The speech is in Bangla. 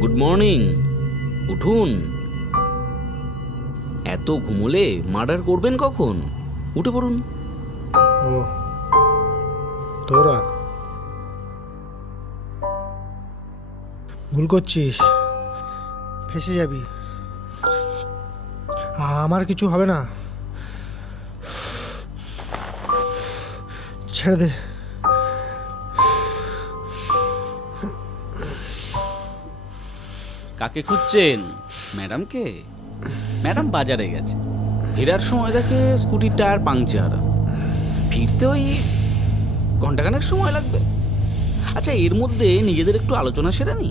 Good morning. উঠুন। এত ঘুমোলে মার্ডার করবেন কখন? উঠে পড়ুন। ও তোরা ভুল করছিস, ফেসে যাবি। আমার কিছু হবে না, ছেড়ে দে। কাকে খুঁজছেন? ম্যাডামকে? ম্যাডাম বাজারে গেছে, ফেরার সময় দেখে স্কুটির টায়ার পাংচার। ফিরতে ওই ঘন্টাখানেক সময় লাগবে। আচ্ছা, এর মধ্যে নিজেদের একটু আলোচনা সেরে নি।